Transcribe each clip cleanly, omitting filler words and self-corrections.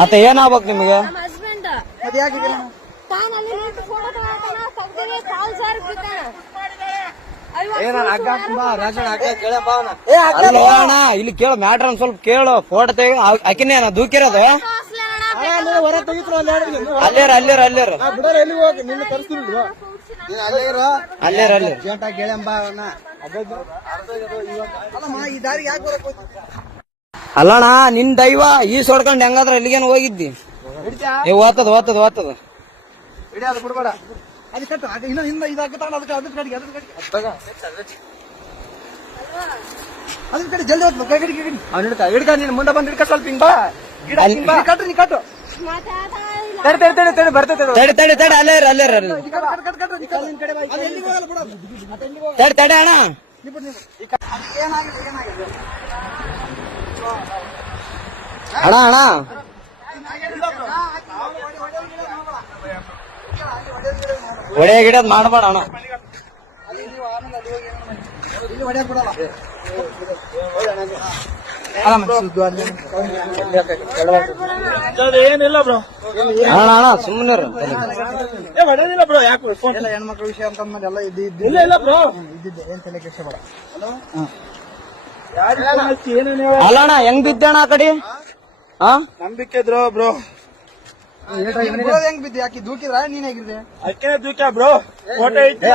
ಆತ ಏನಾಗ್ಬೇಕು ನಿಮಗೆ? ನಮ್ಮ ಹಸ್ಬೆಂಡ್ ಮತ್ತೆ ಯಾಕೆ ತಾನು ಅಲ್ಲಿ ನಿಂತು ಫೋಟೋ ತಗೊಳತಾನ ತೆಗ್ದಿನಿ ಕಾಲ್ ಜಾರಿ ಬಿದ್ದಾನ. ಅಲ್ಲ ಅಣ್ಣ ಇಲ್ಲಿ ಕೇಳು ಮ್ಯಾಟ್ರ್ ಒಂದ್ ಸ್ವಲ್ಪ ಕೇಳು. ಫೋಟೋ ತೆಗಿ ಆಕಿನೇ ದೂಕಿರೋದು ಹೊರ ತೆಗಿದ್ರು ಅಲ್ಲೇರ ಅಲ್ಲೇರ ಅಲ್ಲೇರ ಎಲ್ಲಿ ಹೋಗಿ ನಿನ್ನ ಕರ್ಸ್ತೀನಿ ಅಲ್ಲೇರ ಅಲ್ಲೇ ಜಂಟ ಗೆಳೆಂಬ ಅಲ್ಲಮ್ಮ ಈ ದಾರಿ ಯಾಕೆ ಬರಕ್ ಅಲ್ಲಣ್ಣ ನಿನ್ ದೈವ ಈ ಸೊಡ್ಕೊಂಡ್ ಹೆಂಗಾದ್ರ ಎಲ್ಲಿಗೇನು ಹೋಗಿದ್ದಿ? ಏ ಓದ್ತದ ಓದ್ತದ ಓದ್ತದ ಇಡೀ ಅದು ಬಿಡ್ಬೇಡ. ಅದು ಕಟ್ಟು ಇನ್ನ ಹಿಂದ ಇದಾಕ ಅದಕ್ಕೆ ಅದ್ರ ಕಡೆಗೆ ಅದ್ರ ಕಡೆಗೆ ಅದ್ರ ಕಡೆ ಜಲ್ದಿ ಹೋಗ್ಬೇಕು ಕೈ ಕಡೆಗೆ ಅವ್ನು ಹಿಡ್ಕ ನೀನು ಮುಂದೆ ಬಂದು ಹಿಡ್ಕ ಸ್ವಲ್ಪ ಹಿಂಗ್ ಬಾ ಕಟ್ಟು ನೀ ಕಟ್ಟು ತಡಿ ತಡಿ ತಡಿ ತಡಿ ಬರ್ತೈತೆ ತಡಿ ತಡಿ ತಡಿ ಅಲ್ಲೇರ ಅಲ್ಲೇರ ಅಲ್ಲ ತಡಿ ತಡಿ ಅಣ್ಣ ಅಣ್ಣ ಅಣ್ಣ ಒಡೆ ಗಿಡದ್ ಮಾಡ್ಬೇಡ ಅಣ್ಣ. ಏನಿಲ್ಲ ಬ್ರೋ ಅಣ್ಣ ಅಣ್ಣ ಸುಮ್ಮನೆ ಹೊಡೆದಿಲ್ಲ ಬ್ರೋ. ಯಾಕೆ ಹೆಣ್ಮಕ್ಳ ವಿಷಯ ಅಂತಂದ್ಮೇಲೆ ಎಲ್ಲ ಇಲ್ಲ ಇಲ್ಲ ಬ್ರೋ ಇದ್ದಿದ್ದೆ ಏನ್ ತಲೆ ಕೆಲ್ಸ ಬೇಡ. ಅಲ್ಲ ಅಣ್ಣ ಹೆಂಗ್ ಬಿದ್ದಣ್ಣ ಆ ಕಡೆ? ಹಾ ನಂಬಿಕೆ ಇದ್ರು ಬ್ರೋ. ಹೆಂಗ್ ಬಿದ್ದೆ ಯಾಕೆ ದೂಕಿದ್ರ ನೀನ್ ಹೇಗಿದ್ದೆ? ಅಕ್ಕೆ ದೂಕ ಬ್ರೋ. ಫೋಟೋ ಐತಿ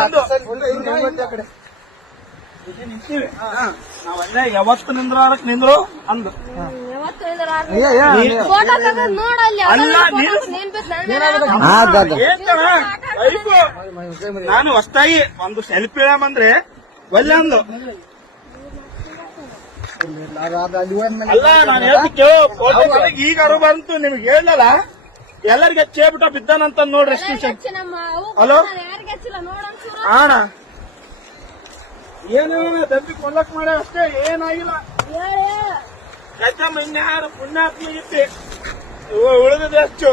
ನಾವಲ್ಲೇ ಯಾವತ್ತು ನಿಂದ್ರಾರಕ್ ನಿಂದ್ರು ಅಂದು ಫೋಟೋ ತೆಗೆದು ನೋಡಲ್ಲಿ ನಾನು ಹೊಸ್ತಾಗಿ ಒಂದು ಸೆಲ್ಫಿ ಅಂದ್ರೆ ಒಳ್ಳೆ ಅಂದು ಅಲ್ಲ ನಾನು ಹೇಳ್ತು ಈಗ ಅರು ಬಂತು ನಿಮ್ಗೆ ಹೇಳಲ್ಲ ಎಲ್ಲರಿಗೆ ಹಚ್ಚೇಬಿಟ್ಟ ಬಿದ್ದಾನಂತ ನೋಡ್ರಿ ಸ್ಟೇಷನ್. ಹಲೋ ಅಣ್ಣ ಏನೇನ ದಬ್ಬಿ ಕೊಲ್ಲಕ್ ಮಾಡ ಅಷ್ಟೇ ಏನಾಗಿಲ್ಲ. ಯಾಕಮ್ಮ ಇನ್ಯಾರು ಪುಣ್ಯಾತ್ಮ ಇತ್ತು ಉಳಿದಿದೆ ಅಷ್ಟು.